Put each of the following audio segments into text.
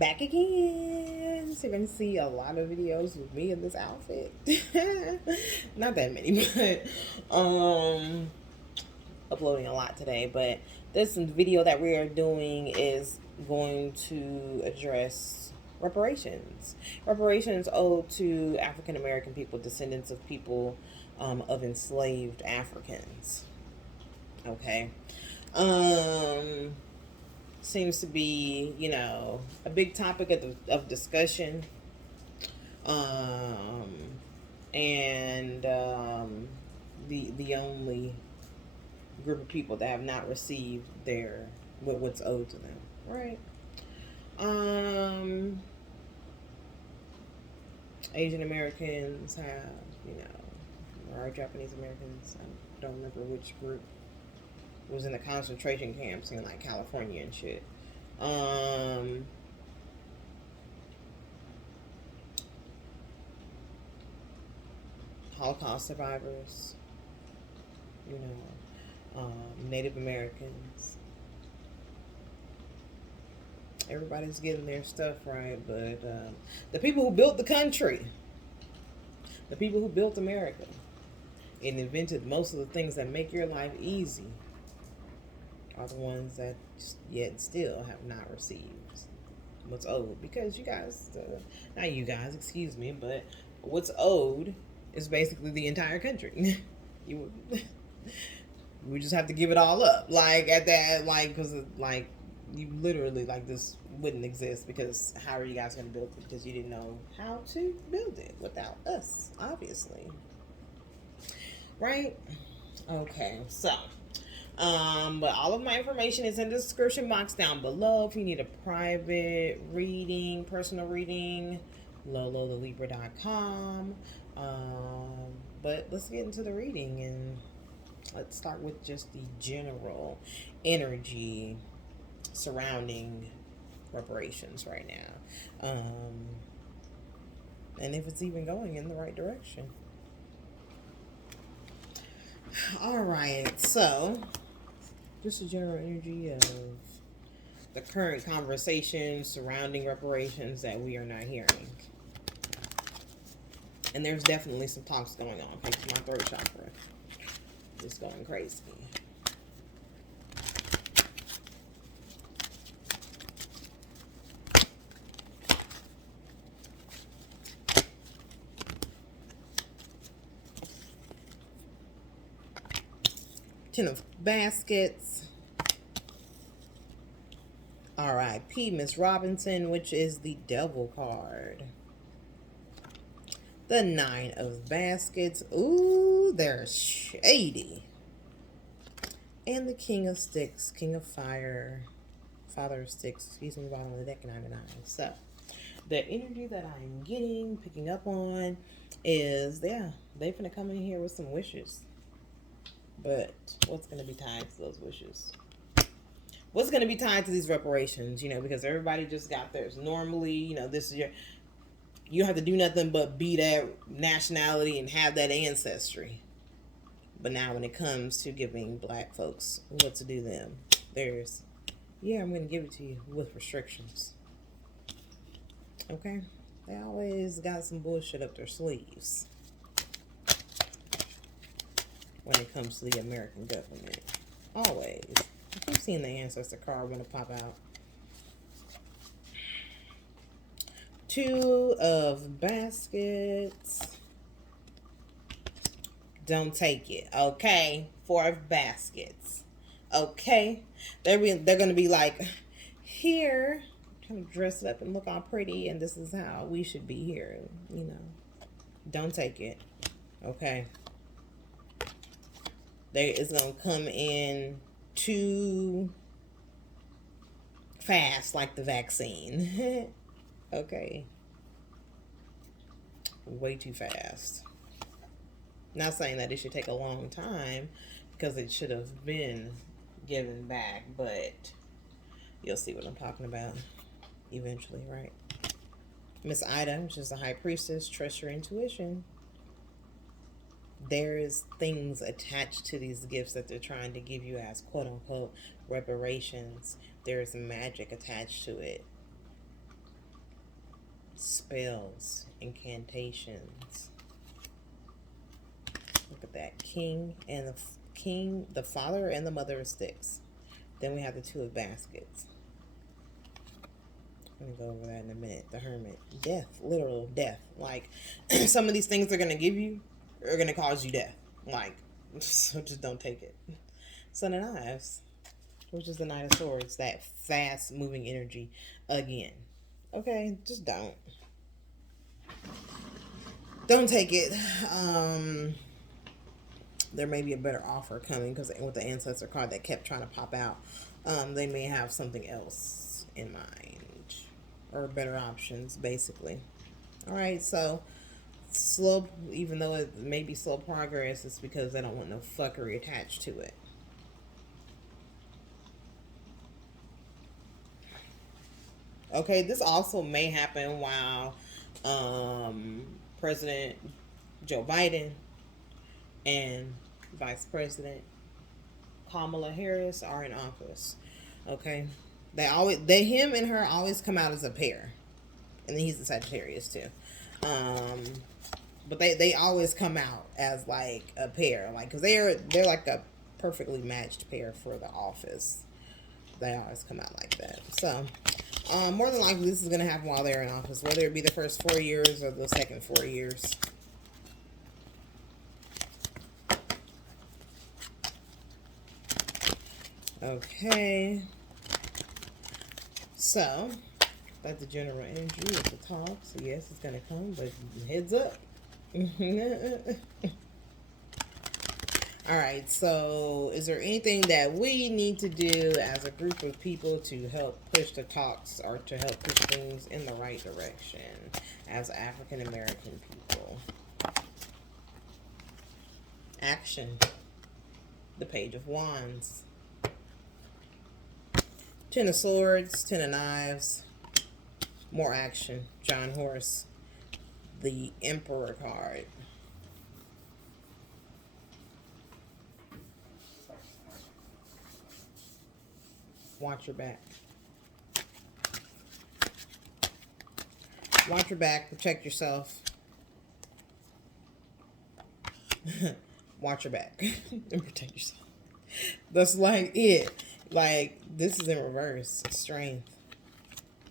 Back again. So you're going to see a lot of videos with me in this outfit. Not that many, but uploading a lot today. But this video that we are doing is going to address reparations. Reparations owed to African American people, descendants of people of enslaved Africans. Okay. Seems to be, a big topic of discussion. And the only group of people that have not received what's owed to them, right? Asian Americans have, or Japanese Americans. I don't remember which group was in the concentration camps in like California and shit. Holocaust survivors, Native Americans. Everybody's getting their stuff right, but the people who built the country, the people who built America and invented most of the things that make your life easy, are the ones that yet still have not received what's owed. Because you guys, not you guys, excuse me, but what's owed is basically the entire country. We just have to give it all up. Like at that, like, because like you literally, like, this wouldn't exist, because how are you guys going to build it? Because you didn't know how to build it without us, obviously. Right? Okay, so but all of my information is in the description box down below. If you need a private reading, personal reading, lolothelibra.com. But let's get into the reading, and let's start with just the general energy surrounding reparations right now, and if it's even going in the right direction. All right, so just the general energy of the current conversation surrounding reparations that we are not hearing. And there's definitely some talks going on, because my throat chakra is going crazy. Ten of Baskets. R.I.P. Miss Robinson, which is the Devil card. The Nine of Baskets. Ooh, they're shady. And the King of Sticks, King of Fire, Father of Sticks, excuse me, bottom of the deck, 9 of 9. So, the energy that I'm picking up on is, they're going to come in here with some wishes. But what's going to be tied to those wishes? What's going to be tied to these reparations? Because everybody just got theirs. Normally, this is you don't have to do nothing but be that nationality and have that ancestry. But now when it comes to giving black folks what to do them, there's, I'm going to give it to you with restrictions. Okay? They always got some bullshit up their sleeves when it comes to the American government. Always. I keep seeing the ancestor card want to pop out. Two of Baskets. Don't take it. Okay. Four of Baskets. Okay. They're going to be like, here, kind of dress up and look all pretty, and this is how we should be here. Don't take it. Okay. It's going to come in too fast, like the vaccine. Okay. Way too fast. Not saying that it should take a long time, because it should have been given back, but you'll see what I'm talking about eventually, right? Miss Ida, which is the High Priestess, trust your intuition. There is things attached to these gifts that they're trying to give you as quote-unquote reparations. There is magic attached to it. spells, incantations. Look at that. King, the father and the mother of sticks. Then we have the two of baskets. Let me go over that in a minute. The hermit. Death. Literal death. Like, some of these things they're going to give you are going to cause you death. Like, so just don't take it. Son of Knives, which is the Knight of Swords. That fast moving energy again. Okay, just don't. Don't take it. There may be a better offer coming because with the ancestor card that kept trying to pop out, they may have something else in mind or better options, basically. All right, so slow, even though it may be slow progress, it's because they don't want no fuckery attached to it. Okay, this also may happen while President Joe Biden and Vice President Kamala Harris are in office. Okay, him and her always come out as a pair, and then he's a Sagittarius too. But they always come out as like a pair, like because they're like a perfectly matched pair for the office. They always come out like that. So more than likely, this is going to happen while they're in office, whether it be the first 4 years or the second 4 years. Okay. So, that's the general energy at the top. So, yes, it's going to come, but heads up. All right, so is there anything that we need to do as a group of people to help push the talks or to help push things in the right direction as African American people? Action. The Page of Wands. Ten of Swords, Ten of Knives. More action. John Horse. The Emperor card. Watch your back. Watch your back. Protect yourself. Watch your back. And protect yourself. That's like it. Like, this is in reverse. Strength.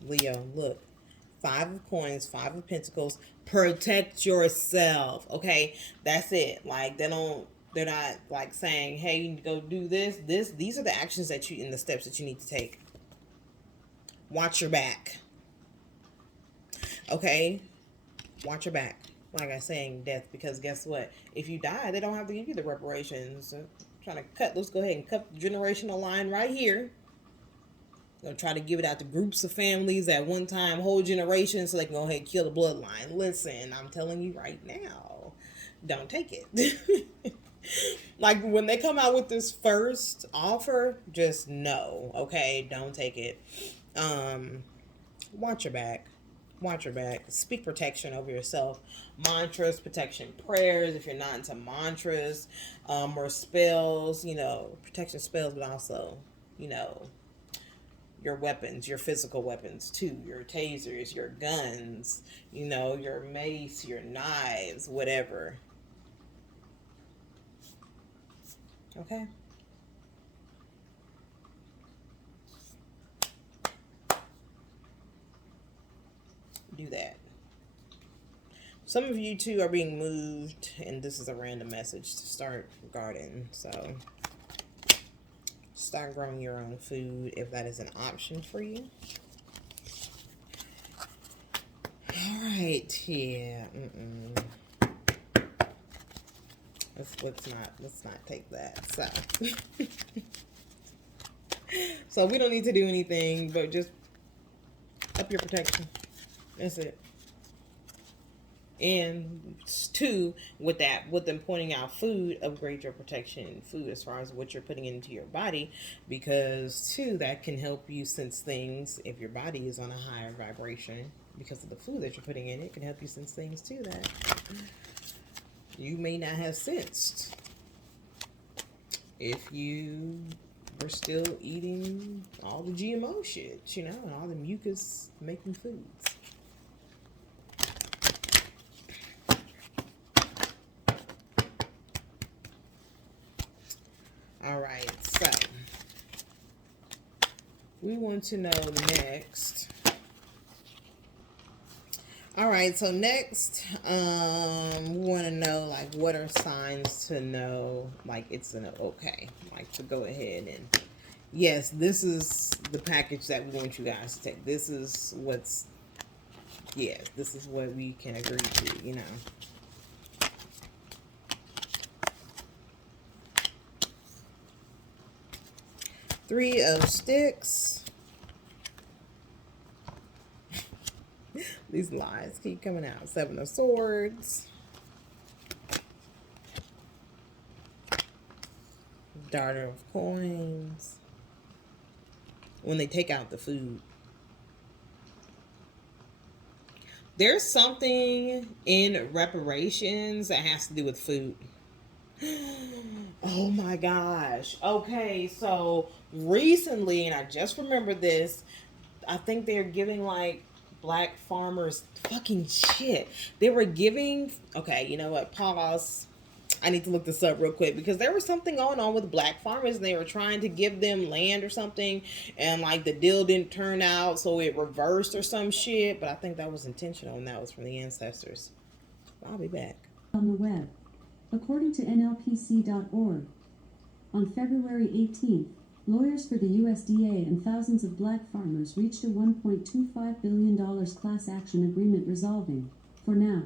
Leo, look. 5 of Coins, 5 of Pentacles. Protect yourself. Okay? That's it. Like, they're not like saying, hey, you need to go do this. These are the actions that you, and the steps that you need to take. Watch your back. Okay? Watch your back. Like I saying, death, because guess what? If you die, they don't have to give you the reparations. So, trying to cut, let's go ahead and cut the generational line right here. They'll try to give it out to groups of families at one time, whole generations, so they can go ahead and kill the bloodline. Listen, I'm telling you right now, don't take it. Like, when they come out with this first offer, just no, okay? Don't take it. Watch your back. Watch your back. Speak protection over yourself. Mantras, protection prayers, if you're not into mantras, or spells, protection spells, but also, your weapons, your physical weapons too, your tasers, your guns, your mace, your knives, whatever. Okay? Do that. Some of you too are being moved, and this is a random message to start gardening. So start growing your own food if that is an option for you. All right, yeah. Let's not take that. So we don't need to do anything, but just up your protection. That's it. And 2, with them pointing out food, upgrade your protection in food as far as what you're putting into your body, because 2, that can help you sense things if your body is on a higher vibration because of the food that you're putting in. It can help you sense things too that you may not have sensed if you were still eating all the GMO shit, and all the mucus making foods. we want to know next. All right, so next, we want to know, like, what are signs to know, like, it's an okay, like, to go ahead and, yes, this is the package that we want you guys to take. This is what's, yes, this is what we can agree to, you know. Three of Sticks. These lies keep coming out. Seven of Swords. Daughter of Coins. When they take out the food. There's something in reparations that has to do with food. Oh my gosh. Okay, so recently, and I just remembered this, I think they're giving like black farmers fucking shit. They were giving, okay, you know what? Pause. I need to look this up real quick because there was something going on with black farmers and they were trying to give them land or something and like the deal didn't turn out, so it reversed or some shit, but I think that was intentional and that was from the ancestors. I'll be back. On the web. According to NLPC.org, on February 18th, lawyers for the USDA and thousands of black farmers reached a $1.25 billion class action agreement resolving, for now,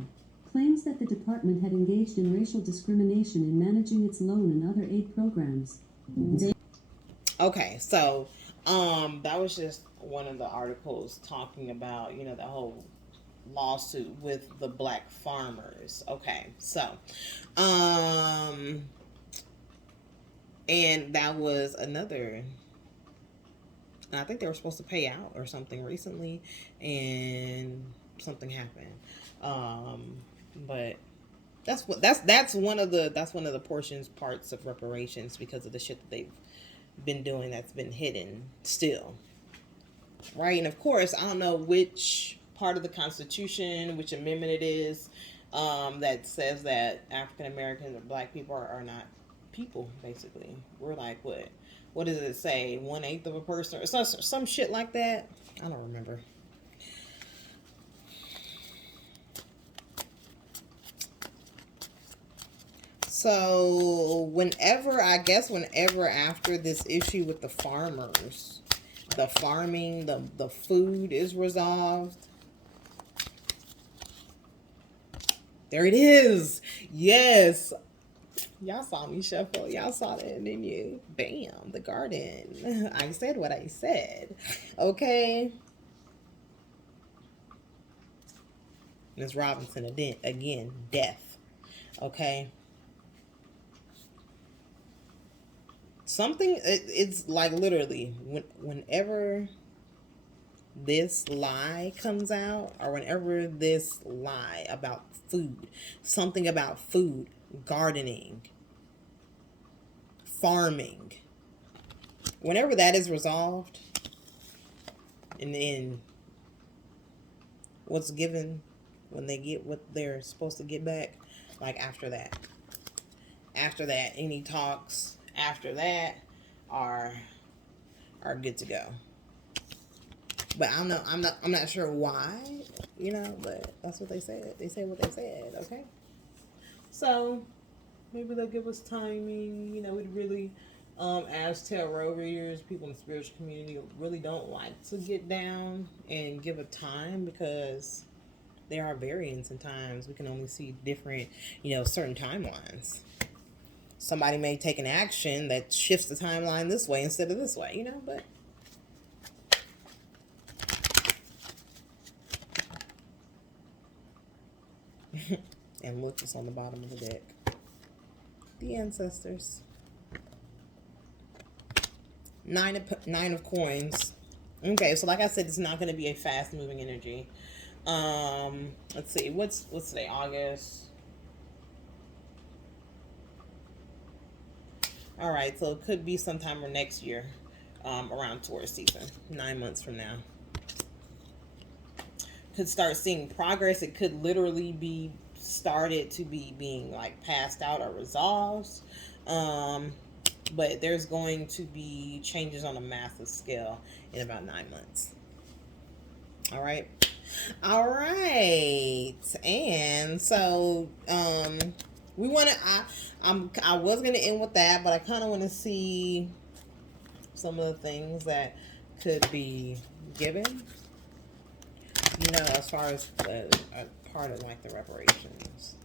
claims that the department had engaged in racial discrimination in managing its loan and other aid programs. Okay, so that was just one of the articles talking about, you know, the whole lawsuit with the black farmers. Okay, so and that was another, I think they were supposed to pay out or something recently and something happened. But that's one of the parts of reparations because of the shit that they've been doing that's been hidden still. Right? And of course, I don't know which part of the Constitution, which amendment it is, that says that African Americans or black people are not people, basically. We're like, what does it say? 1/8 of a person or some shit like that? I don't remember. So whenever after this issue with the farmers, the farming, the food is resolved. There it is. Yes. Y'all saw me shuffle. Y'all saw that, didn't you? Bam. The garden. I said what I said. Okay. Ms. Robinson again. Death. Okay. Something, it's like literally whenever this lie comes out, or whenever this lie about food, something about food, gardening, farming, whenever that is resolved, and then what's given when they get what they're supposed to get back, like after that any talks after that are good to go. But I'm not sure why, you know, but that's what they said. They said what they said, okay? So maybe they'll give us timing. You know, it really, as tarot readers, people in the spiritual community really don't like to get down and give a time because there are variants in times. We can only see different, you know, certain timelines. Somebody may take an action that shifts the timeline this way instead of this way, you know, but and look what's on the bottom of the deck. The ancestors. Nine of coins. Okay, so like I said, it's not going to be a fast moving energy. Let's see, what's today? August. All right, so it could be sometime or next year, around Taurus season, 9 months from now. Could start seeing progress. It could literally be started to be being like passed out or resolved. But there's going to be changes on a massive scale in about 9 months. All right. All right. And so we want to I was going to end with that, but I kind of want to see some of the things that could be given, as far as a part of like the reparations.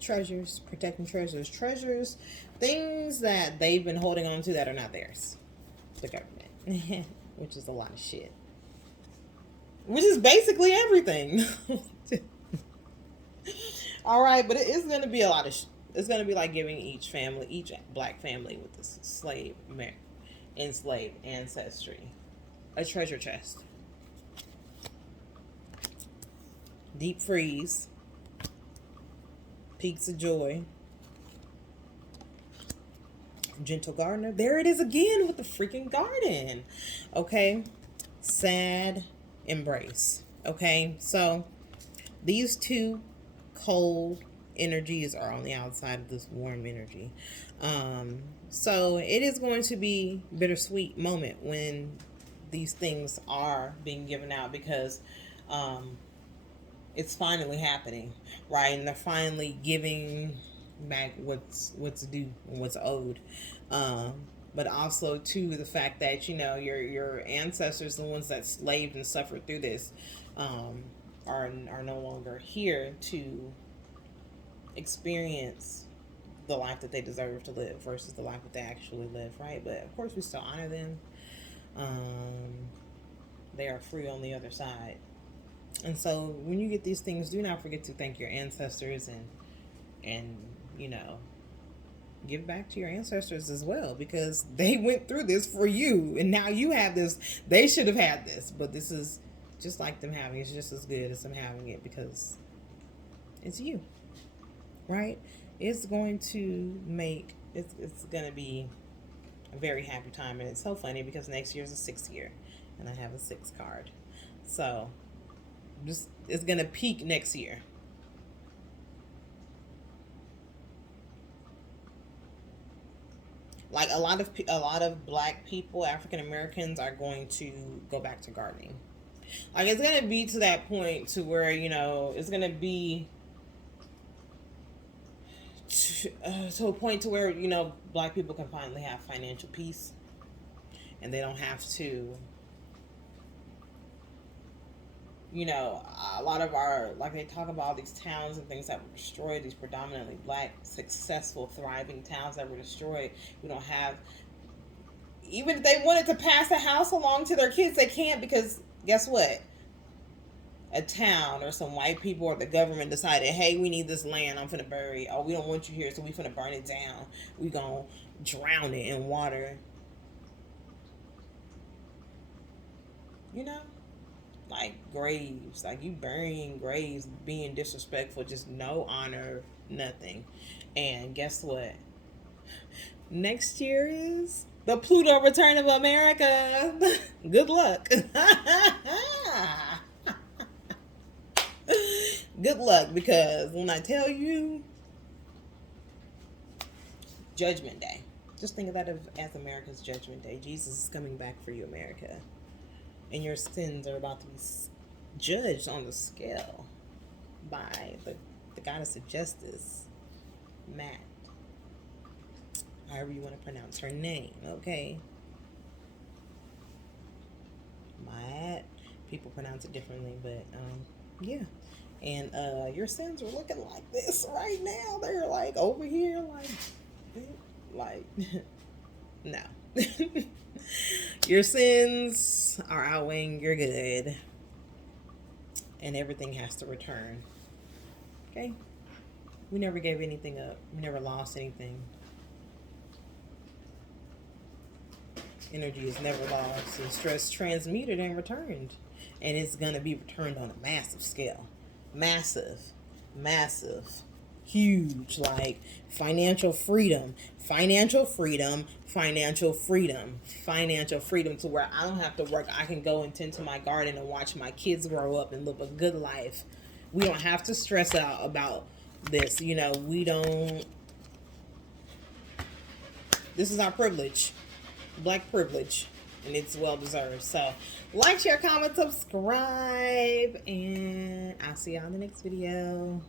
Treasures, protecting treasures, things that they've been holding on to that are not theirs, the government, which is a lot of shit, which is basically everything. All right, but it is going to be a lot of it's going to be like giving each black family with this enslaved ancestry, a treasure chest, deep freeze, peaks of joy, gentle gardener. There it is again with the freaking garden. Okay, sad embrace. Okay, so these two cold energies are on the outside of this warm energy. So it is going to be a bittersweet moment when these things are being given out, because it's finally happening, right? And they're finally giving back what's due and what's owed. But also too the fact that your ancestors, the ones that slaved and suffered through this, are no longer here to experience the life that they deserve to live versus the life that they actually live, right? But of course we still honor them. They are free on the other side. And so when you get these things, do not forget to thank your ancestors and give back to your ancestors as well, because they went through this for you and now you have this. They should have had this, but this is just like them having it. It's just as good as them having it because it's you, right? It's going to it's going to be a very happy time. And it's so funny because next year is the 6th year and I have a 6 card. So it's going to peak next year. Like a lot of black people, African Americans, are going to go back to gardening. Like it's going to be to that point to where, it's going to be to a point to where, black people can finally have financial peace and they don't have to, a lot of they talk about these towns and things that were destroyed, these predominantly black, successful, thriving towns that were destroyed. We don't have, even if they wanted to pass a house along to their kids, they can't, because guess what? A town or some white people or the government decided, hey, we need this land, I'm finna bury. Oh, we don't want you here, so we finna burn it down. We gonna drown it in water. Like graves, like you burying graves, being disrespectful, just no honor, nothing. And guess what? Next year is the Pluto return of America. Good luck. Good luck, because when I tell you, Judgment Day, just think of that as America's Judgment Day. Jesus is coming back for you, America. And your sins are about to be judged on the scale by the goddess of justice, Matt. However you want to pronounce her name, okay? Matt. People pronounce it differently, but yeah. And your sins are looking like this right now. They're like over here, like no. Your sins are outweighing your good, and everything has to return. Okay? We never gave anything up. We never lost anything. Energy is never lost, and stress transmuted and returned. And it's going to be returned on a massive scale. Massive huge, like financial freedom, financial freedom, financial freedom, financial freedom, to where I don't have to work. I can go and tend to my garden and watch my kids grow up and live a good life. We don't have to stress out about this. You know, we don't. This is our privilege, black privilege, and it's well deserved. So, like, share, comment, subscribe, and I'll see y'all in the next video.